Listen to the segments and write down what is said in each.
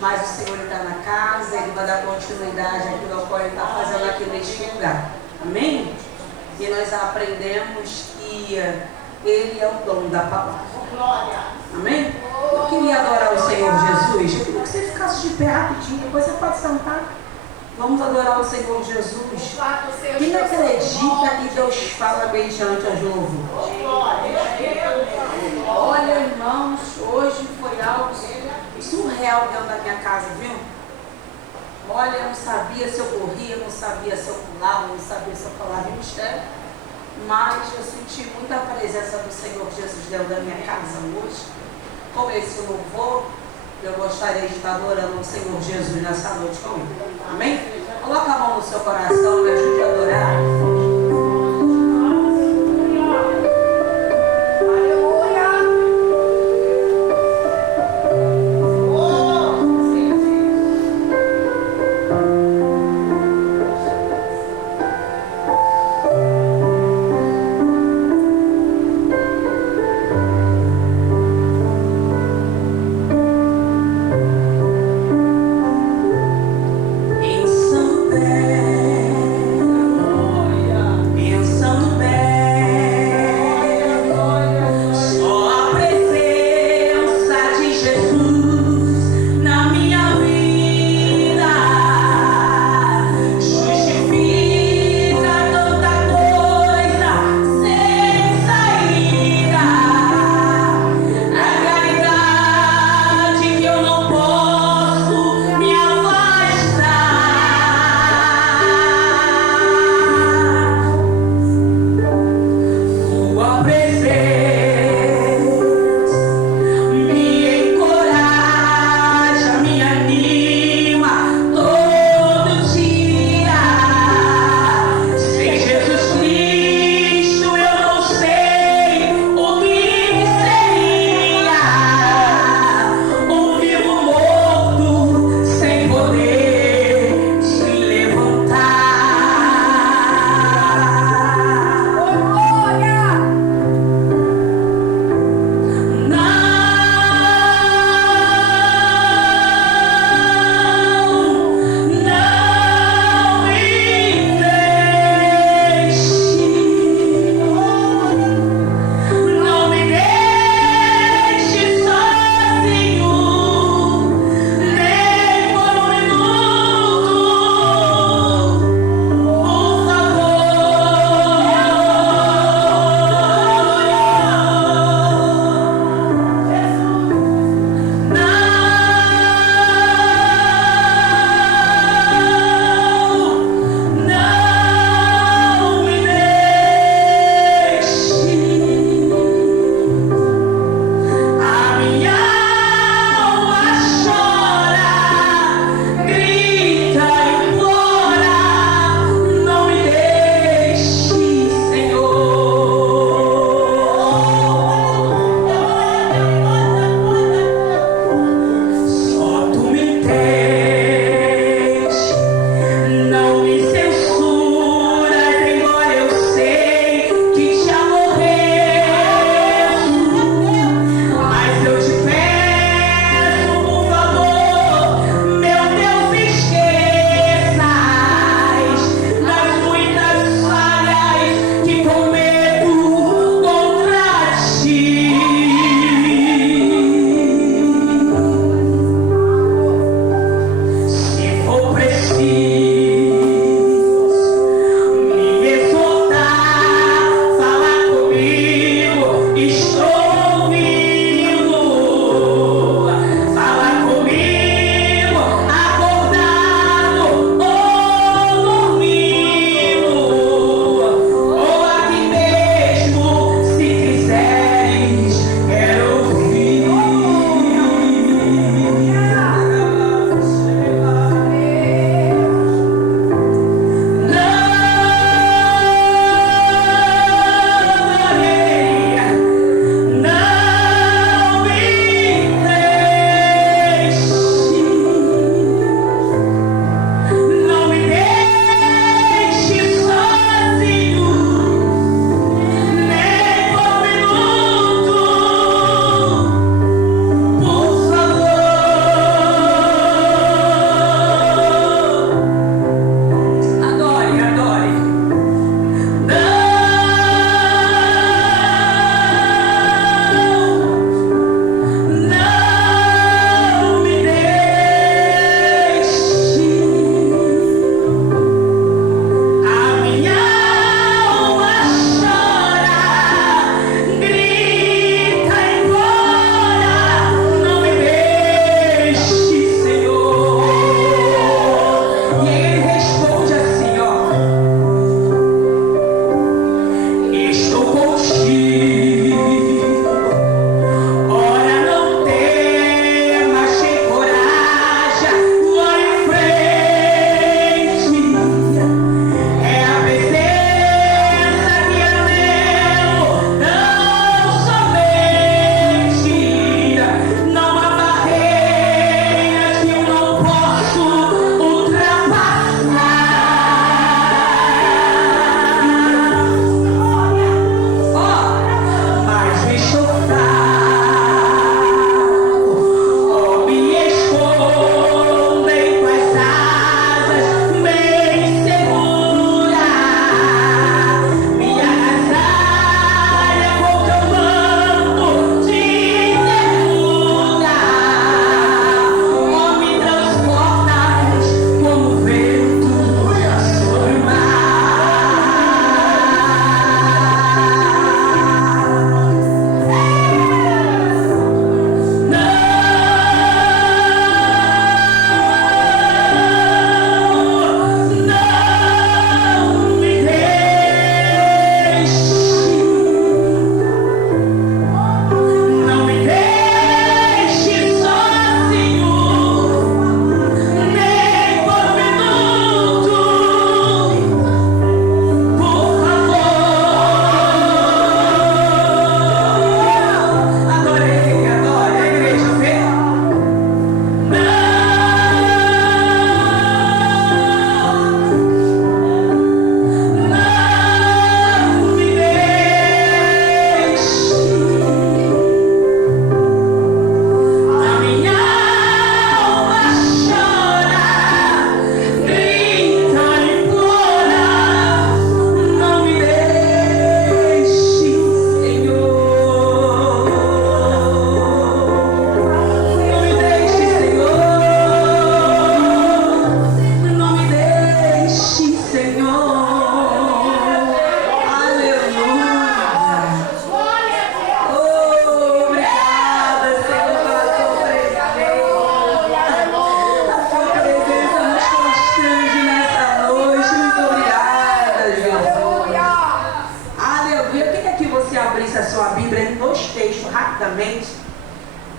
mas o Senhor está na casa, Ele vai dar continuidade àquilo que Ele está fazendo aqui neste lugar. Amém? E nós aprendemos que Ele é o dono da palavra. Amém? Eu queria adorar o Senhor Jesus. Eu queria que você ficasse de pé rapidinho, depois você pode sentar. Vamos adorar o Senhor Jesus. Quem acredita que Deus fala mediante as louvores? Olha, irmãos, hoje foi algo surreal dentro da minha casa, viu? Olha, eu não sabia se eu corria, não sabia se eu pulava, não sabia se eu falava em mistério. Mas eu senti muita presença do Senhor Jesus dentro da minha casa hoje. Com esse louvor, eu gostaria de estar adorando o Senhor Jesus nessa noite com ele. Amém? Coloca a mão no seu coração, me ajude a adorar.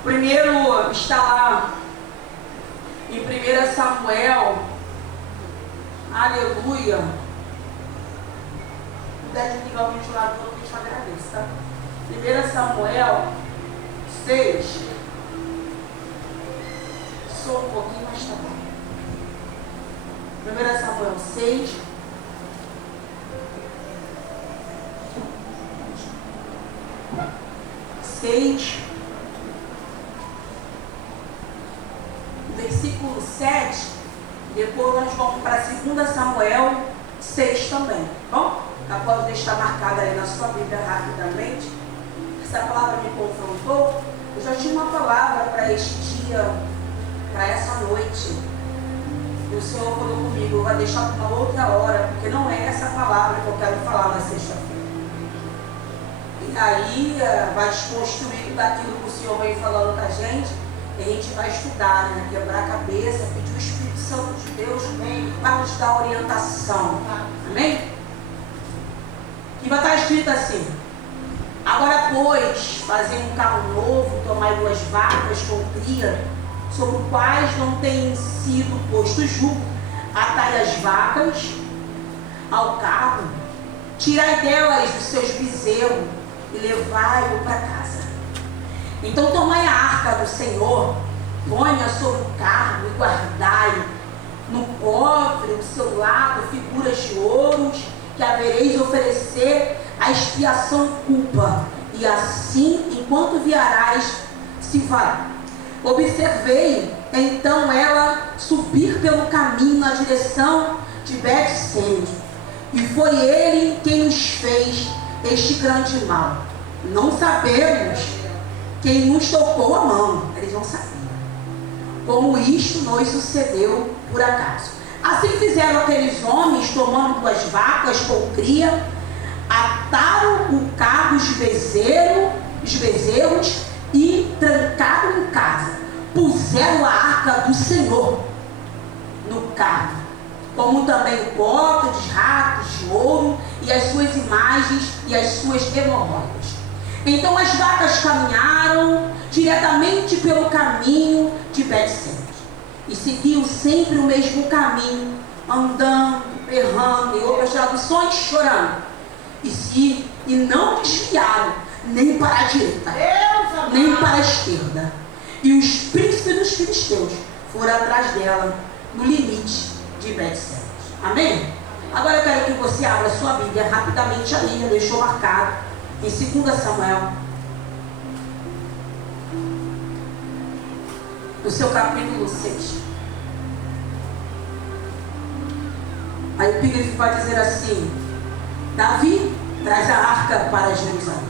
Primeiro está lá em 1 Samuel, aleluia. Deve ligar o ventilador, eu te agradeço, tá? 1 Samuel 6. Sou um pouquinho, mas tá bom. 1 Samuel 6. Versículo 7. Depois nós vamos para 2 Samuel 6 também. Bom? Pode deixar marcada aí na sua Bíblia rapidamente. Essa palavra me confrontou. Eu já tinha uma palavra para este dia, para essa noite. E o Senhor falou comigo, eu vou deixar para uma outra hora, porque não é essa palavra que eu quero falar na sexta-feira. E aí vai desconstruir tudo aquilo que o Senhor vem falando com a gente. E a gente vai estudar, né? Quebrar a cabeça, pedir o Espírito Santo de Deus para nos dar orientação. Amém? E vai estar escrito assim: agora, pois, fazer um carro novo, tomai 2 vacas com cria, sobre quais não tem sido posto jugo, atai as vacas ao carro, tirai delas os seus bezerros e levai-o para casa. Então tomai a arca do Senhor, ponha sobre o carro e guardai no cofre, do seu lado, figuras de ouros, que havereis de oferecer a expiação culpa, e assim, enquanto viarás, se fará. Observei então ela subir pelo caminho na direção de Bet-Semes, e foi ele quem nos fez este grande mal. Não sabemos quem nos tocou a mão. Eles não sabiam. Como isto nos sucedeu por acaso. Assim fizeram aqueles homens, tomando 2 vacas com cria, ataram o carro os bezerros e trancaram em casa. Puseram a arca do Senhor no carro, como também o cofre de ratos de ouro e as suas imagens e as suas hemorroidas. Então as vacas caminharam diretamente pelo caminho de Bet-Semes e seguiam sempre o mesmo caminho, andando, berrando, em outras traduções, chorando. E não desviaram nem para a direita, nem para a esquerda. E os príncipes dos filisteus foram atrás dela no limite de Bet-Semes. Amém? Agora eu quero que você abra a sua Bíblia rapidamente ali, deixou marcado em 2 Samuel, no seu capítulo 6. Aí o epígrafe vai dizer assim: Davi traz a arca para Jerusalém.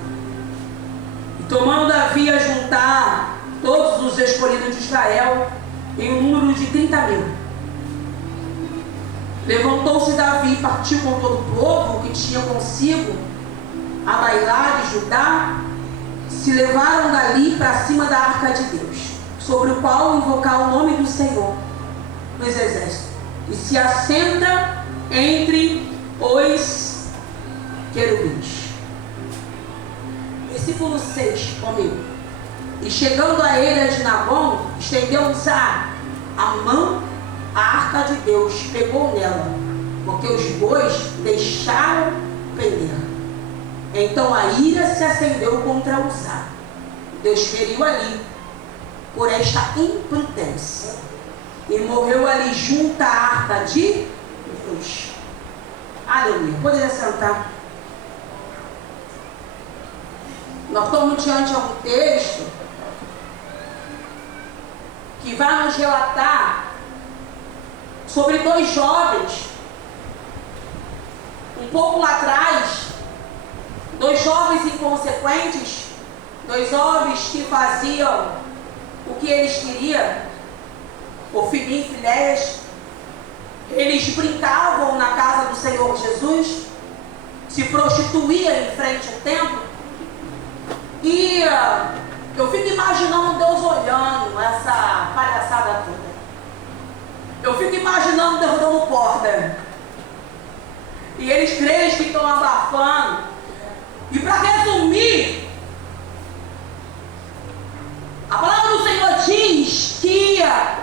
E tomando Davi a juntar todos os escolhidos de Israel, em um número de 30.000, levantou-se Davi e partiu com todo o povo que tinha consigo a Bailar de Judá. Se levaram dali para cima da arca de Deus, sobre o qual invocar o nome do Senhor dos exércitos, e se assenta entre os querubins. Versículo 6 comigo. E chegando a ele de Nabom, estendeu-nos a mão a arca de Deus, pegou nela, porque os bois deixaram prender. Então a ira se acendeu contra Uzá. Deus feriu ali por esta imprudência, e morreu ali junto à arca de Deus. Aleluia. Poderia sentar. Nós estamos diante de um texto que vai nos relatar sobre 2 jovens, um pouco lá atrás, 2 jovens inconsequentes, 2 jovens que faziam o que eles queriam, Ofni e Finéias. Eles brincavam na casa do Senhor Jesus, se prostituíam em frente ao templo, e eu fico imaginando Deus olhando essa palhaçada toda. Eu fico imaginando Deus dando corda, e eles creem que estão abafando. E para resumir, a palavra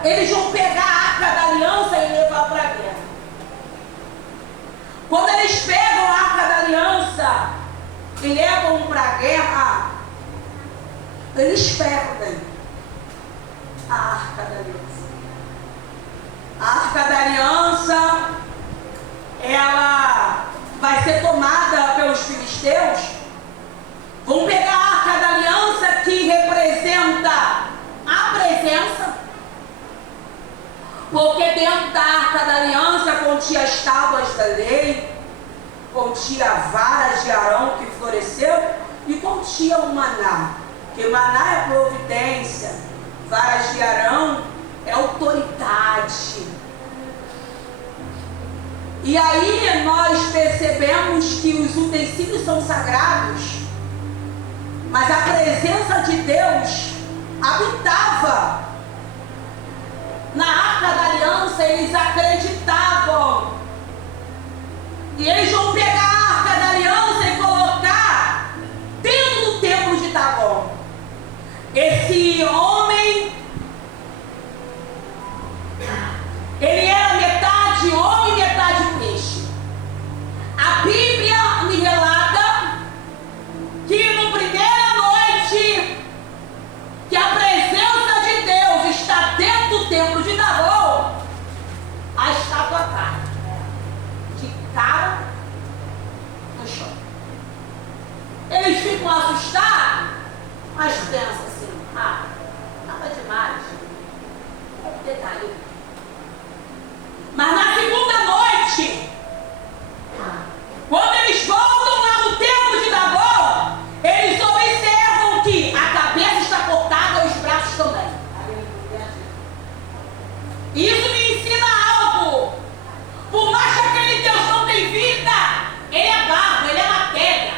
eles vão pegar a Arca da Aliança e levar para a guerra. Quando eles pegam a Arca da Aliança e levam para a guerra, eles perdem a Arca da Aliança. A Arca da Aliança, ela vai ser tomada pelos filisteus. Vão pegar a Arca da Aliança, que representa a presença, porque dentro da Arca da Aliança continha as tábuas da lei, continha varas de Arão que floresceu e continha o maná, que maná é providência, varas de Arão é autoridade. E aí nós percebemos que os utensílios são sagrados, mas a presença de Deus habitava na Arca da Aliança. Eles acreditavam, e eles vão pegar a Arca da Aliança e colocar dentro do templo de Dagon. Esse homem, ele era metade homem, metade peixe. A Bíblia me relata que no primeira noite que a presença de Deus está dentro do templo de Dagon, a estátua cai de cara no chão. Eles ficam assustados, mas pensam assim: nada demais, deve ter caído. Mas na segunda noite, quando eles voltam lá no templo de Dagon, eles observam que a cabeça está cortada e os braços também. Isso me ensina algo. Por mais que aquele Deus não tem vida, ele é barro, ele é matéria.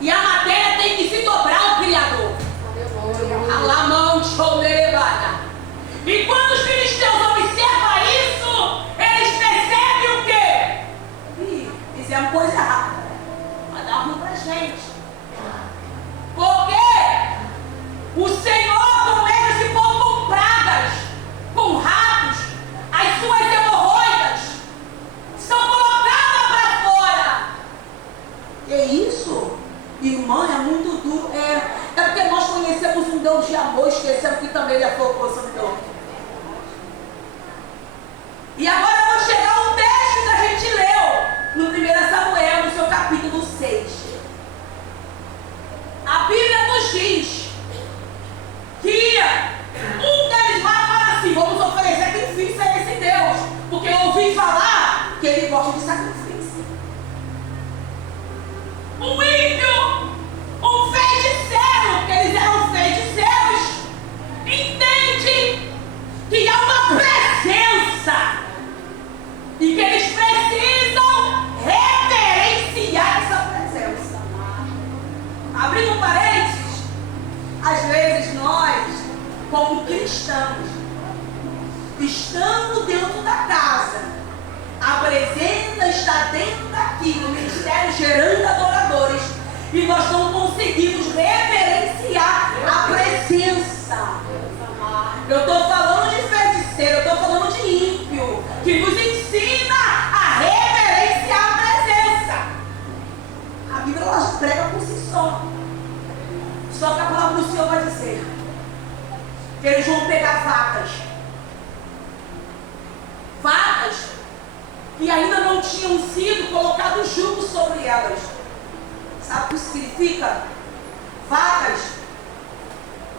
E a matéria tem que se dobrar ao Criador. E quando os filisteus observam isso, eles percebem o quê? Fizemos coisa errada. Vai dar ruim pra gente. Porque o Senhor não leva esse povo com pragas, com ratos, as suas hemorroidas são colocadas para fora. É isso, irmã, é muito duro. É porque nós conhecemos um Deus de amor, esquecemos que também ele é fogo consumidor. E agora eu vou chegar ao texto que a gente leu no 1 Samuel, no seu capítulo 6. A Bíblia nos diz que um deles vai falar assim: vamos oferecer sacrifício a esse Deus, porque eu ouvi falar que ele gosta de sacrifício. Um ímpio, um feiticeiro, porque eles eram feiticeiros, entende que há uma presença e que eles precisam reverenciar essa presença. Abrindo um parênteses, às vezes nós, como cristãos, estando dentro da casa, a presença está dentro daqui, no ministério gerando adoradores, e nós não conseguimos reverenciar a presença. Eu estou falando de feiticeiro, eu estou falando de ímpio, que nos ensina a reverenciar a presença. A Bíblia ela prega por si só. Só que a palavra do Senhor vai dizer que eles vão pegar vacas que ainda não tinham sido colocado jugo sobre elas. Sabe o que significa? Vacas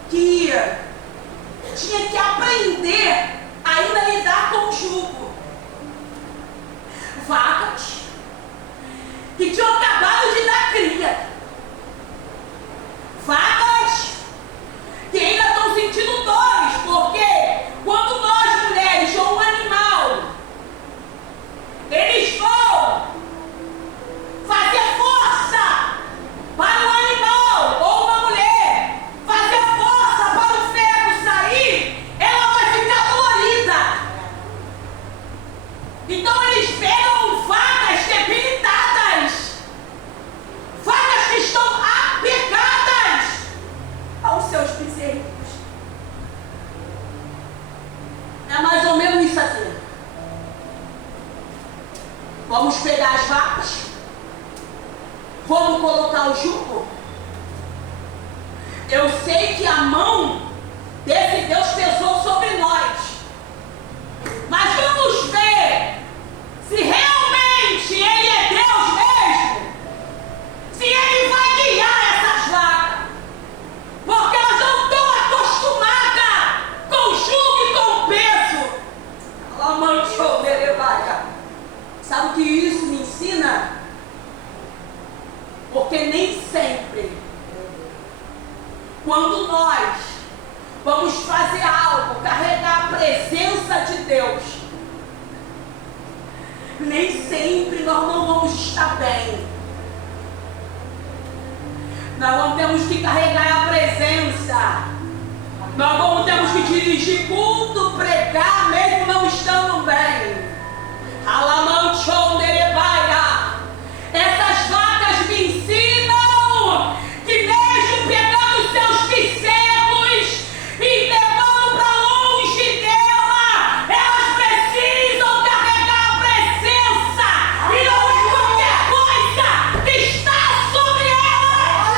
que tinha que aprender a ainda lidar com o jugo. Vacas que tinham acabado de dar cria. Vacas que ainda estão sentindo dores, porque quando nós mulheres ou um animal, eles vão fazer força para um animal ou uma mulher fazer força para o ferro sair, ela vai ficar dolorida. Então eles pegam vacas debilitadas Vamos pegar as vacas? Vamos colocar o jugo? Eu sei que a mão desse Deus pesou sobre nós. Mas vamos ver se realmente Ele é Deus mesmo. Se Ele vai guiar essas vacas. Porque elas não estão acostumadas com o jugo e com o peso. Ela manchou, Berebaia. Sabe o que isso me ensina? Porque nem sempre, quando nós vamos fazer algo, carregar a presença de Deus, nem sempre nós não vamos estar bem. Nós não temos que carregar a presença. Nós não temos que dirigir culto, pregar, mesmo não estando bem. Essas vacas me ensinam que mesmo pegando seus bezerros e levando para longe dela, elas precisam carregar a presença e não é qualquer coisa que está sobre elas.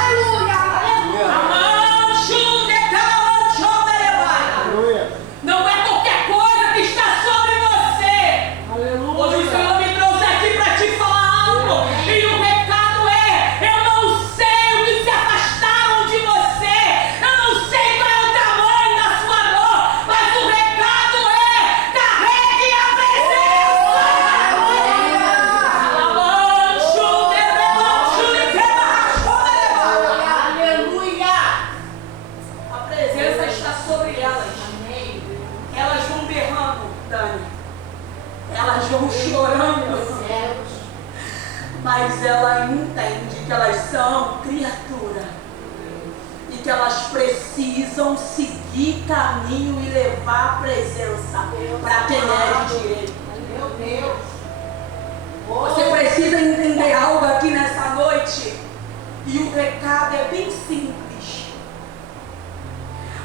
Aleluia! Não é qualquer coisa que está sobre você. Aleluia! Hoje o Senhor me trouxe aqui para te falar algo. E o recado é: eu não sei o que se afastaram de você. Eu não sei qual é o tamanho da sua dor. Mas o recado é: carregue a presença. Aleluia! A presença está sobre elas. Elas vão berrando, Dani. Elas vão chorando. Mas ela entende que elas são criatura. E que elas precisam seguir caminho e levar a presença para quem é de direito. Meu Deus. Você precisa entender algo aqui nessa noite. E o recado é bem simples.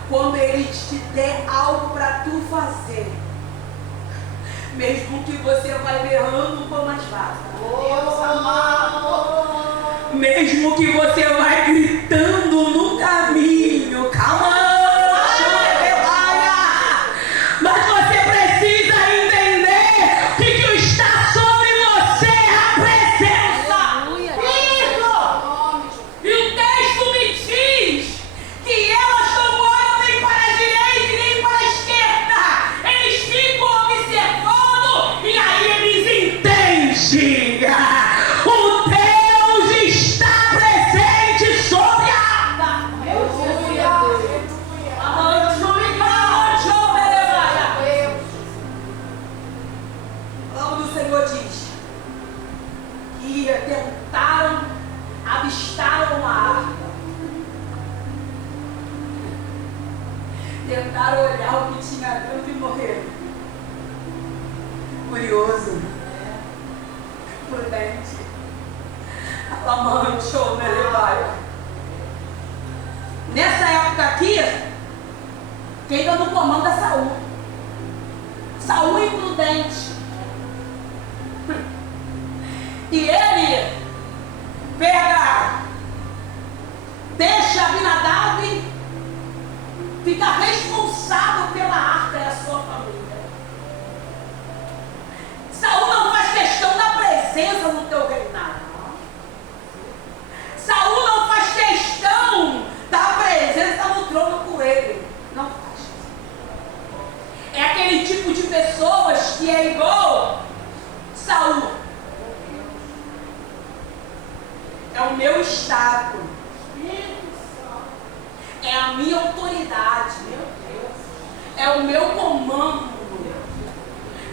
Quando Ele te der algo para tu fazer, mesmo que você vai berrando como as vacas, mesmo que você vai gritando no caminho, calma, mas você precisa entender que o que está sobre você é a presença. Isso! E o texto me diz que elas não olham nem para a direita nem para a esquerda. Eles ficam observando e aí eles entendem. O Deus está presente sobre a arca. A palavra do Senhor diz que tentaram, avistaram a arca. Tentaram olhar o que tinha dentro e morreram. Curioso, prudente, amante ou melevaia. Nessa época aqui, quem está no comando é Saul. Saul é imprudente. E ele pega, deixa Abinadab ficar responsável pela arca e a sua família. Saul não faz questão da presença no teu reinado. Saul não faz questão da presença no trono com ele. Não faz. É aquele tipo de pessoas que é igual Saul. É o meu estado. É a minha autoridade. É o meu comando.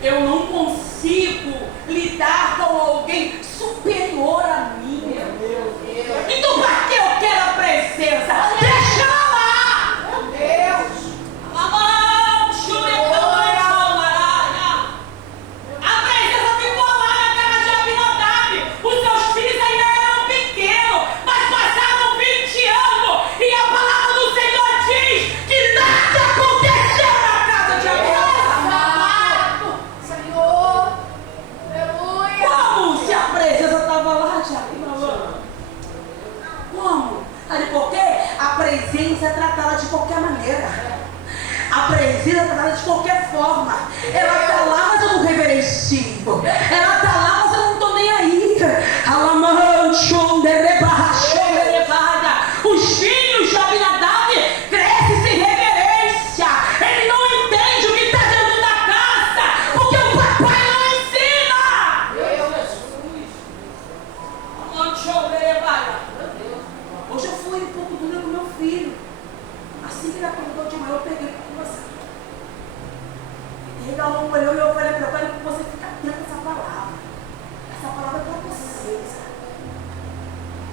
Eu não consigo lidar com alguém superior a mim. Então, para que eu quero a presença? Deixa ela lá! Meu Deus! A presença ficou lá na casa de Abinadab. Os seus filhos ainda eram pequenos, mas passaram 20 anos. E a palavra do Senhor diz que nada aconteceu na casa de Abinadab. Senhor, aleluia! Como forma. Ela está lá, mas eu não reverencio. Ela está lá, mas eu não estou nem aí. Os filhos de Abinadab crescem sem reverência. Ele não entende o que está dentro da casa, porque o papai não ensina. Hoje eu fui um pouco dura com meu filho. Assim que ele acordou de manhã, eu peguei com você. Ele regalou um olhão e eu falei para o pai: você fica atento a essa palavra. Essa palavra é para você, sabe?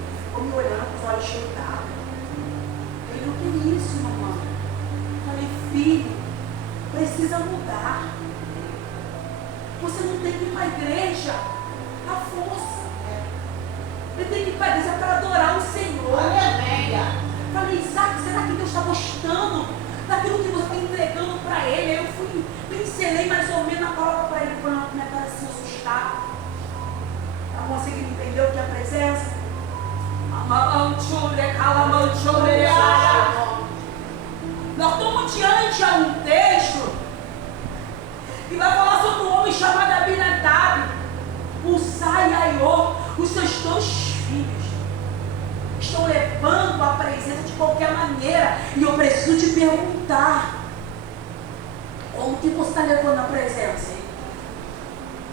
Ele ficou me olhando com os olhos cheios d'água. Ele: o que é isso, mamãe? Eu falei: filho, precisa mudar. Você não tem que ir para a igreja à força. Ele tem que ir para a igreja para adorar o Senhor. Aleluia. Falei: Isaac, será que Deus está gostando daquilo que você está entregando para Ele? Aí eu fui, pincelei mais ou menos a palavra para ele, quando me parecia assustar. Para conseguir entender o que é a presença. Nós estamos diante a um texto que vai falar sobre um homem chamado Abinadab, Uzai e Aiô, os seus dois filhos. Estão levando a presença de qualquer maneira. E eu preciso te perguntar: como que você está levando a presença?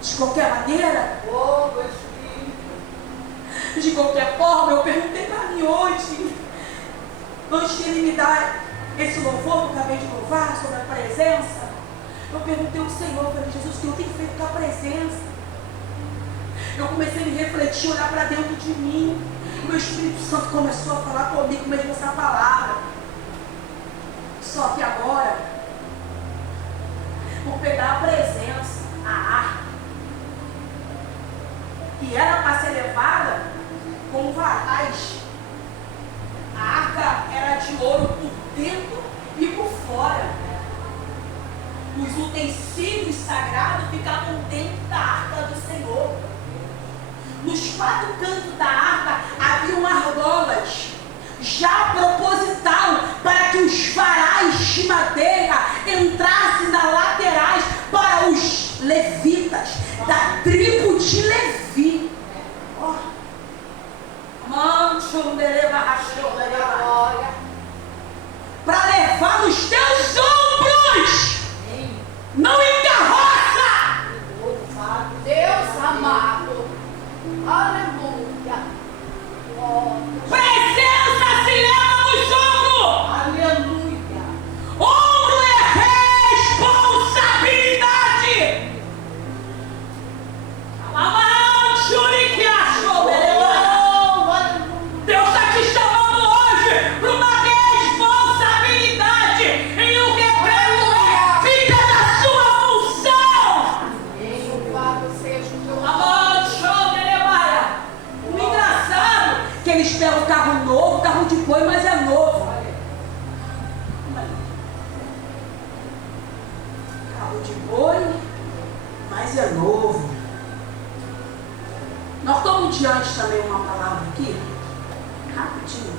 De qualquer maneira? De qualquer forma? Eu perguntei para mim hoje, antes de ele me dar esse louvor que eu acabei de louvar sobre a presença, eu perguntei ao Senhor, falei: Jesus, o que eu tenho feito com a presença? Eu comecei a me refletir, olhar para dentro de mim. O meu Espírito Santo começou a falar comigo mesmo essa palavra. Só que agora, vou pegar a presença, a arca, que era para ser levada com varais. A arca era de ouro por dentro e por fora. Os utensílios sagrados ficavam dentro da arca do Senhor. Nos quatro cantos da arca haviam argolas, já proposital, para que os varais de madeira entrassem nas laterais para os levitas, da tribo de Levi. Para levar nos teus ombros, não em carroça. Deus amado. Aleluia. Presença se leva nos ombros. Aleluia. Ombro é responsabilidade. Deus está te chamando hoje para uma responsabilidade. E o decreto fica na sua função. Louvado seja o teu O engraçado é que eles pegam carro novo, carro de boi, mas é novo. Carro de boi, mas é novo. Nós estamos diante também uma palavra aqui, rapidinho.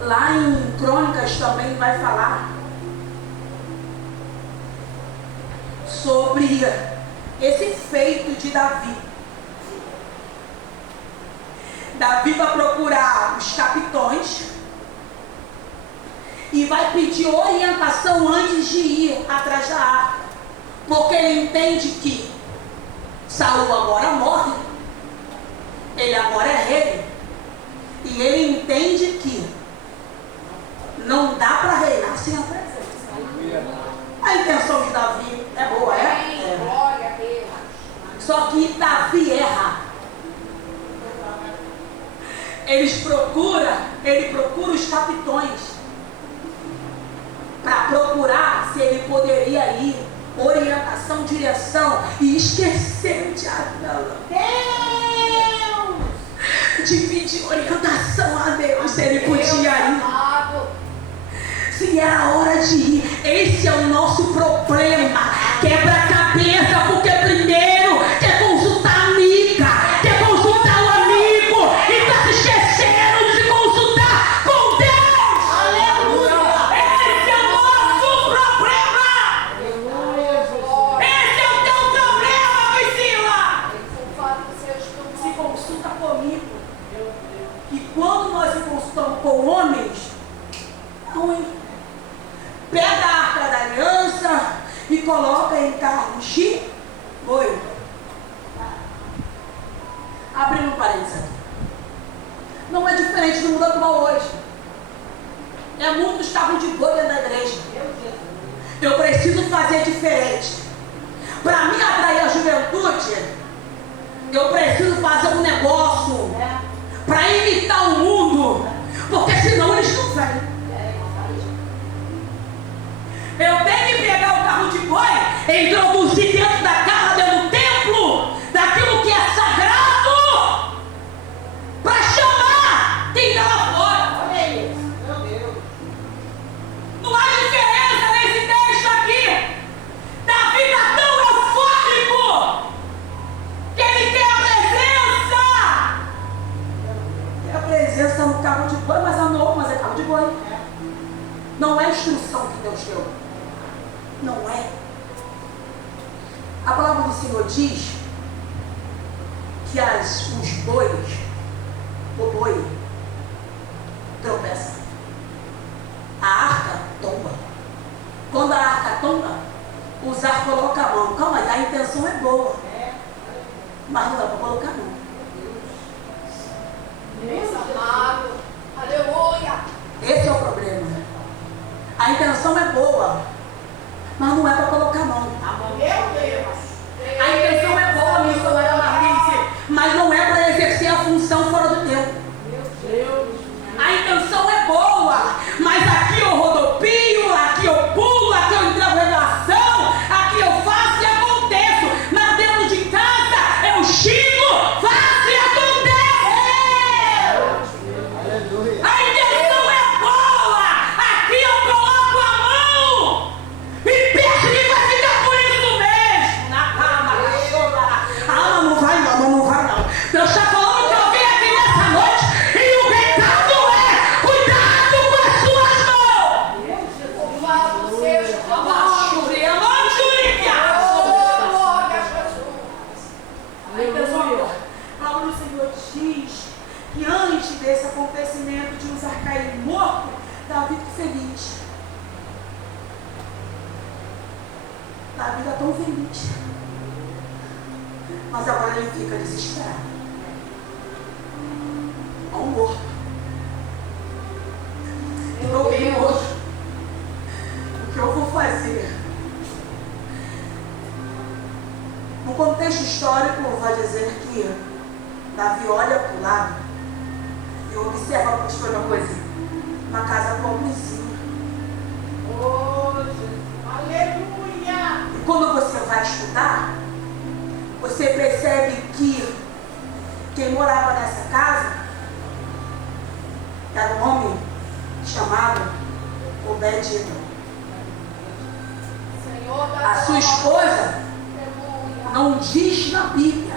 Lá em Crônicas também vai falar sobre esse feito de Davi. Davi vai procurar os capitães e vai pedir orientação antes de ir atrás da arca, porque ele entende que Saul agora morre, ele agora é rei, e ele entende que não dá para reinar sem a presença. A intenção de Davi é boa, é? glória a Deus. Só que Davi erra. Ele procura os capitães para procurar se ele poderia ir, orientação, direção, e esqueceu de de pedir orientação a Deus, se ele podia ir, se era hora de ir. Esse é o nosso problema. Quebra a cabeça, porque primeiro quer consultar a amiga, quer consultar o amigo, e está se esquecendo de consultar com Deus. Aleluia. Esse é o nosso problema. pega a arca da aliança e coloca em carne de boi. Abrindo um parênteses aqui. Não é diferente do mundo atual hoje. É muitos carros de boi dentro da igreja. Eu preciso fazer diferente. Para mim atrair a juventude, eu preciso fazer um negócio para imitar o mundo, porque senão eles não vêm. Eu tenho que pegar o carro de boi, introduzir dentro da casa, dentro do templo, daquilo que é sagrado, para chamar quem está lá fora. Olha isso, meu Deus. Não há diferença nesse texto aqui. Davi está tão eufórico que ele quer a presença. Quer a presença no carro de boi, mas é carro de boi. Não é a instrução que Deus deu. Não é. A palavra do Senhor diz que os bois, o boi, tropeça. A arca tomba. Quando a arca tomba, o Zar coloca a mão. Calma aí, a intenção é boa. Mas não dá para colocar a mão. Deus amado. Aleluia. Esse é o problema. A intenção é boa, mas não é para colocar a mão. Meu Deus. A intenção é boa, missionária Marlice, mas não é para exercer a função fora do tempo. Meu Deus. A intenção é boa, mas aqui eu rodopio, aqui eu pulo, aqui eu entrego revelação, aqui eu faço e aconteço, mas dentro de casa eu xingo, faço e acontece. A intenção é boa, aqui eu coloco a mão e penso que vai ficar por isso mesmo. Na cama, na sombra. Ah, não vai não. Deus está falando que eu venho aqui nessa noite e o recado é: cuidado com as suas mãos. Louvado seja o teu nome. Glória a Jesus. A intenção, a palavra do Senhor diz que antes desse acontecimento de Uzar cair morto, Davi ficou feliz. Davi está tão feliz. Mas agora ele fica desesperado. Há um morto. Estou bem hoje. O que eu vou fazer? No contexto histórico, vai dizer que Davi olha para o lado e observa, pastor, uma coisa, uma casa pobrezinha. Oh, Jesus. Aleluia. E quando você vai estudar, você percebe que quem morava nessa casa era um homem chamado Obed-Edom. Senhor da A sua esposa Aleluia. não diz na Bíblia,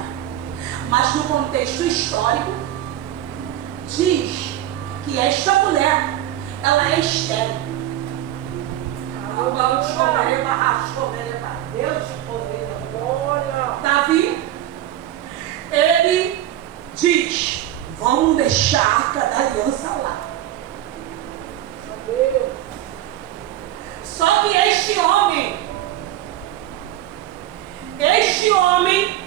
mas no contexto histórico diz que esta mulher, ela é estéril. Deus te poder. Glória. Davi, ele diz: vamos deixar a arca da aliança lá. Só que este homem,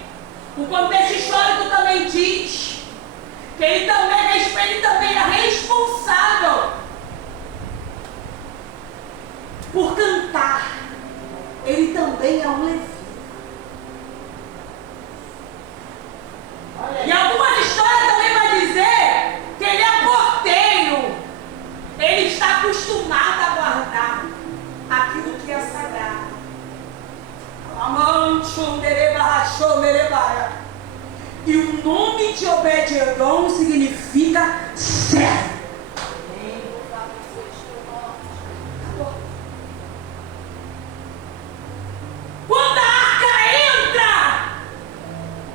o contexto histórico também diz que ele também é responsável por cantar. Ele também é um levita. E algumas histórias também vai dizer que ele é porteiro. Ele está acostumado a guardar aquilo que é sagrado. E o nome de Obed-Edom significa servo. Quando a arca entra,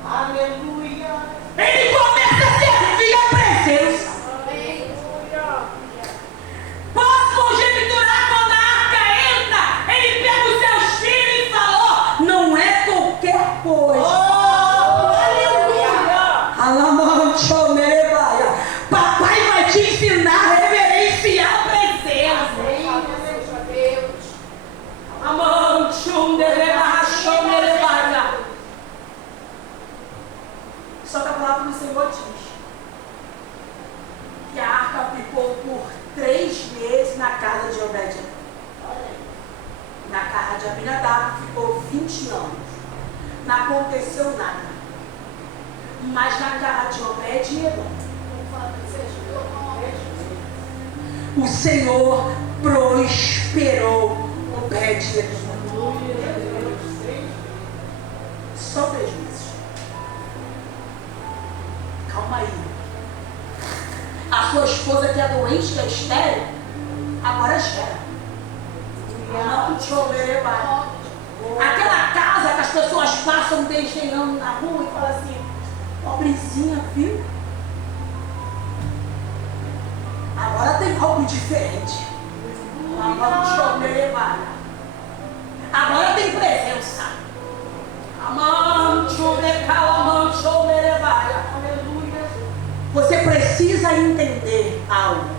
Aleluia. ele começa a servir a presença. Aleluia. Posso conjecturar quando a arca entra, ele pega os seus filhos e fala: ó, não é qualquer coisa. Aleluia. Alamanchomereba. de Abinadab, ficou 20 anos. Não aconteceu nada. Mas na casa de Obed-Edom, o Senhor prosperou Obed-Edom. Só 3 meses. Calma aí. A sua esposa que é doente, que é estéril, agora gera. Aquela casa que as pessoas passam desdenhando na rua e falam assim, pobrezinha, viu? Agora tem algo diferente. Agora tem presença. Você precisa entender algo.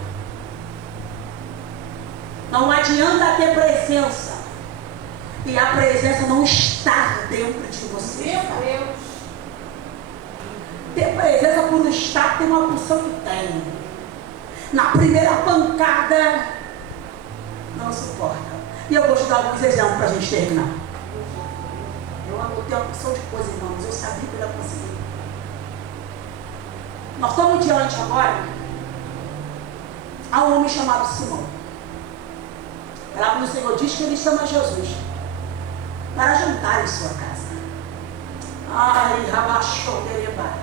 Não adianta ter presença e a presença não estar dentro de você. Meu Deus. Ter presença por estar tem uma função que tem. Na primeira pancada não suporta. E eu vou te dar alguns exemplos para a gente terminar. Eu anotei uma porção de coisas, irmãos. Eu sabia que eu ia conseguir. Nós estamos diante agora a um homem chamado Simão. A palavra do Senhor diz que ele chama Jesus para jantar em sua casa. Ai, rabachou, derebai.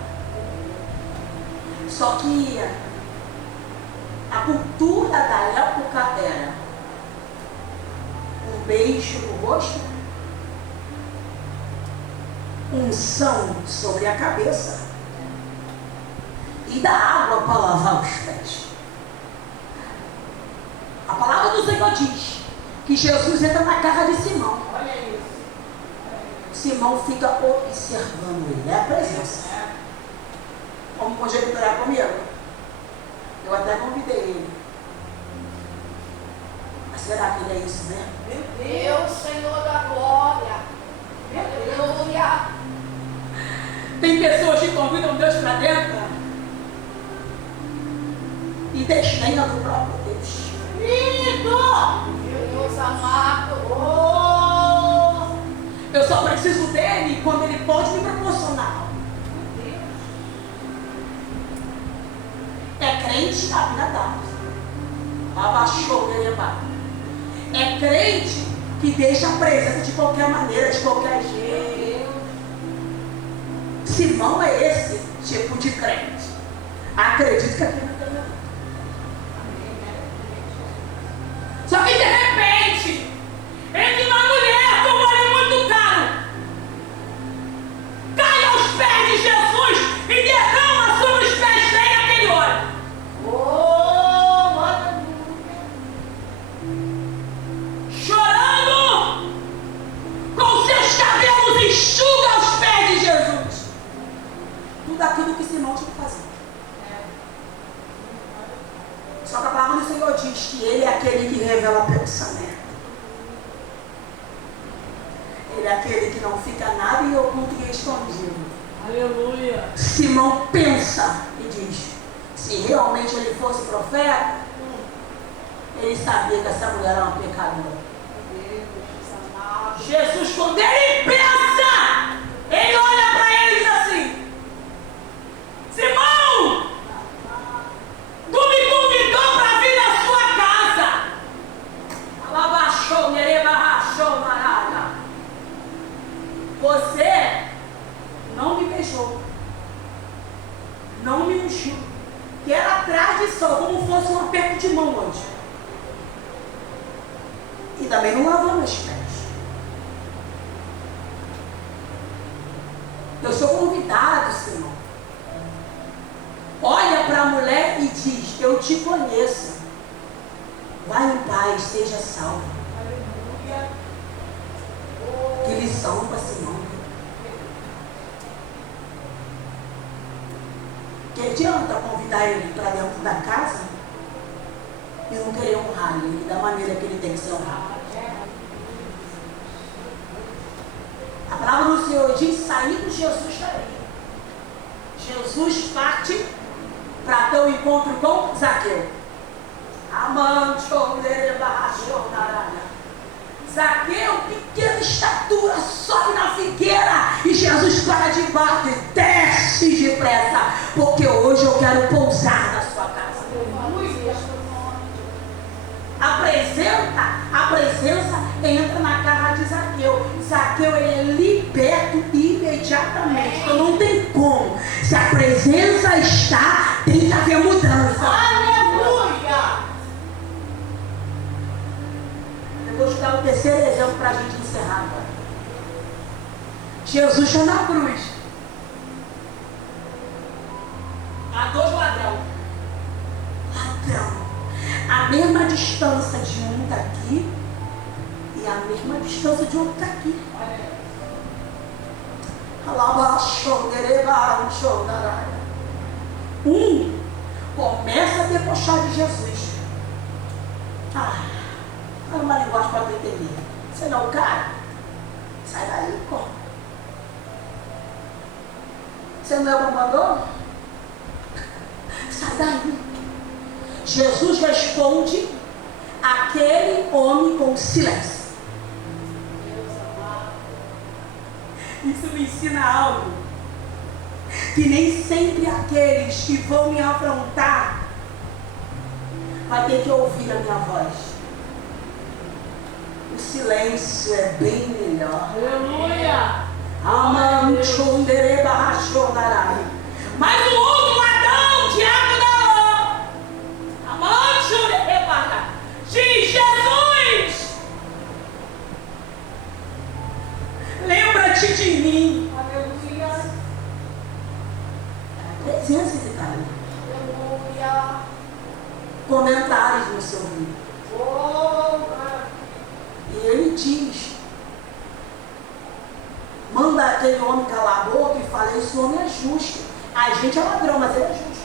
Só que a cultura da época era um beijo no rosto, unção sobre a cabeça e da água para lavar os pés. A palavra do Senhor diz que Jesus entra na casa de Simão. Olha isso. Simão fica observando ele. É a presença. Vamos conjecturar comigo? Eu até convidei ele. Mas será que ele é isso mesmo? Meu Deus, Senhor da glória. Aleluia. Tem pessoas que convidam Deus para dentro e desdenham do próprio Deus. Deus amado. Oh. Eu só preciso dele quando ele pode me proporcionar. É crente Abinadab. Abaixou o Derebá. É crente que deixa a presença de qualquer maneira, de qualquer jeito. Simão é esse tipo de crente. Acredito que aqui não tem nada. Só que de repente, entre uma mulher com um olho muito caro, cai aos pés de Jesus e derrama sobre os pés dele aquele óleo. Oh, aleluia. Chorando, com seus cabelos enxuga aos pés de Jesus. Tudo aquilo que Simão tinha que fazer. Só que a palavra do Senhor diz que ele é aquele que revela pensamento. Ele é aquele que não fica nada em oculto e escondido. Aleluia. Simão pensa e diz, se realmente ele fosse profeta, ele sabia que essa mulher era uma pecadora. Deus amado. Jesus, quando ele pensa, ele olha para ele e diz assim, Simão, tu me convidou para vir na sua casa. Alabaxou, nerebarrachou, marada. Você não me beijou, não me ungiu, que era atrás de sol, como fosse um aperto de mão hoje. E também não lavou meus pés. Eu sou convidado, Senhor. Olha para a mulher e diz, eu te conheço. Vai em paz, seja salvo. Aleluia. Que lição para Simão. Que adianta convidar ele para dentro da casa e não querer honrar ele da maneira que ele tem que ser honrado. A palavra do Senhor diz, saindo Jesus daí. Jesus parte para ter um encontro com Zaqueu, pequena estatura, sobe na figueira. E Jesus para debaixo e desce depressa, porque hoje eu quero pousar na sua casa. A presença entra na casa de Zaqueu. Zaqueu, ele é liberto imediatamente. Então não tem como. Se a presença está, tem que haver mudança. Aleluia! Eu vou te dar o terceiro exemplo para a gente encerrar agora. Jesus está na cruz. Há dois ladrões. A mesma distância de um daqui e a mesma distância de outro daqui. Um começa a debochar de Jesus. É uma linguagem para tu entender. Você não é o cara? Sai daí, pô. Você não é o mandou? Sai daí. Jesus responde aquele homem com silêncio. Isso me ensina algo. Que nem sempre aqueles que vão me afrontar vai ter que ouvir a minha voz. O silêncio é bem melhor. Aleluia! Mas o outro ladrão, Tiago, diz: Jesus, lembra-te de mim. Aleluia! Presença de cara. Aleluia! Comentários no seu vídeo. E ele diz: manda aquele homem calar a boca e fala: esse homem é justo. A gente é ladrão, mas ele é justo.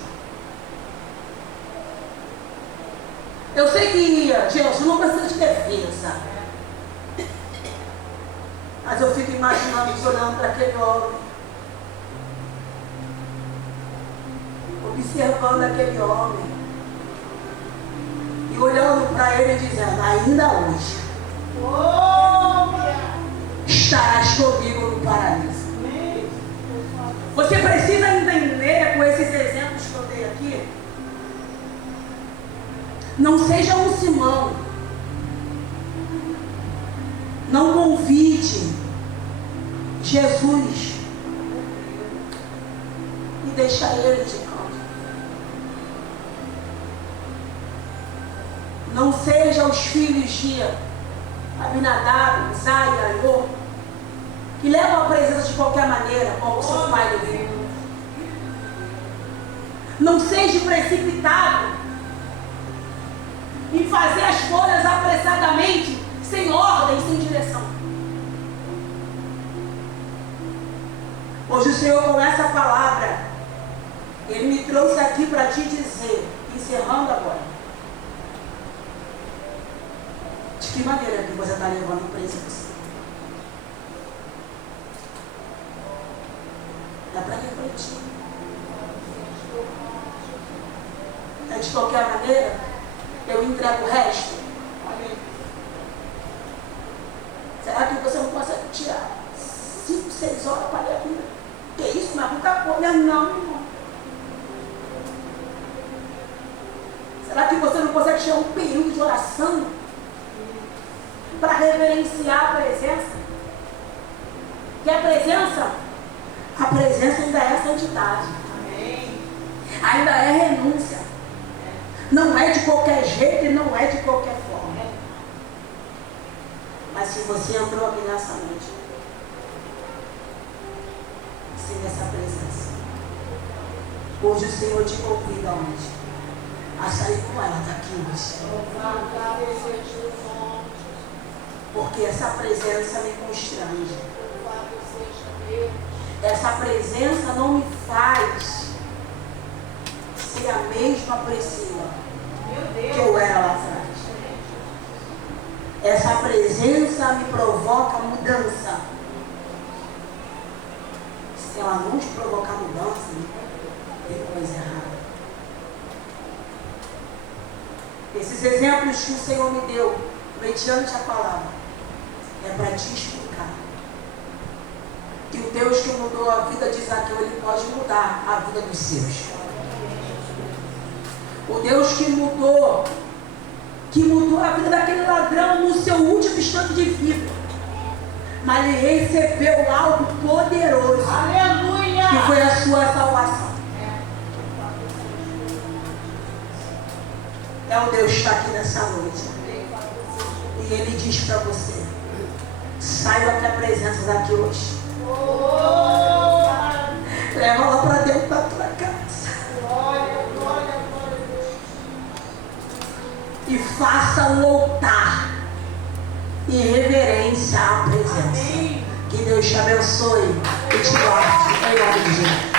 Eu sei que Jesus não precisa de defesa. Mas eu fico imaginando, olhando para aquele homem. Observando aquele homem. E olhando para ele e dizendo: ainda hoje estarás comigo no paraíso. Você precisa entender com esses exemplos que eu dei aqui. Não seja um Simão. Não convide Jesus e deixa ele de canto. Não seja os filhos de Abinadab, Uzai e Aiô, que levam a presença de qualquer maneira, como o seu pai levou. Não seja precipitado em fazer as coisas apressadamente, sem ordem, sem direção. Hoje o Senhor, com essa palavra, Ele me trouxe aqui para te dizer, encerrando agora, de que maneira que você está levando presença. Dá para refletir. É de qualquer maneira, eu entrego o resto. Será que você não consegue tirar 5, 6 horas para ler a Bíblia? Que isso? Mas nunca pôde. Não, irmão. Será que você não consegue tirar um período de oração para reverenciar a presença? Que a presença ainda é santidade. Amém. Ainda é renúncia. Não é de qualquer jeito e não é de qualquer forma. Mas se você entrou aqui nessa noite sem essa presença, hoje o Senhor te convida hoje a sair com ela daqui hoje. Porque essa presença me constrange. Essa presença não me faz ser a mesma Priscila que eu era lá atrás. Essa presença me provoca mudança. Se ela não te provocar mudança, tem coisa errada. Esses exemplos que o Senhor me deu mediante a palavra é para te explicar que o Deus que mudou a vida de Zaqueu, ele pode mudar a vida dos seus. O Deus que mudou a vida daquele ladrão no seu último instante de vida, mas ele recebeu algo poderoso, Aleluia. que foi a sua salvação. É o Deus que está aqui nessa noite. E ele diz para você: saiba que a presença daqui hoje. Leva ela para dentro da tua casa. Glória, glória, glória. E faça um altar em reverência à presença. Amém. Que Deus te abençoe e te guarde. Em nome de Jesus.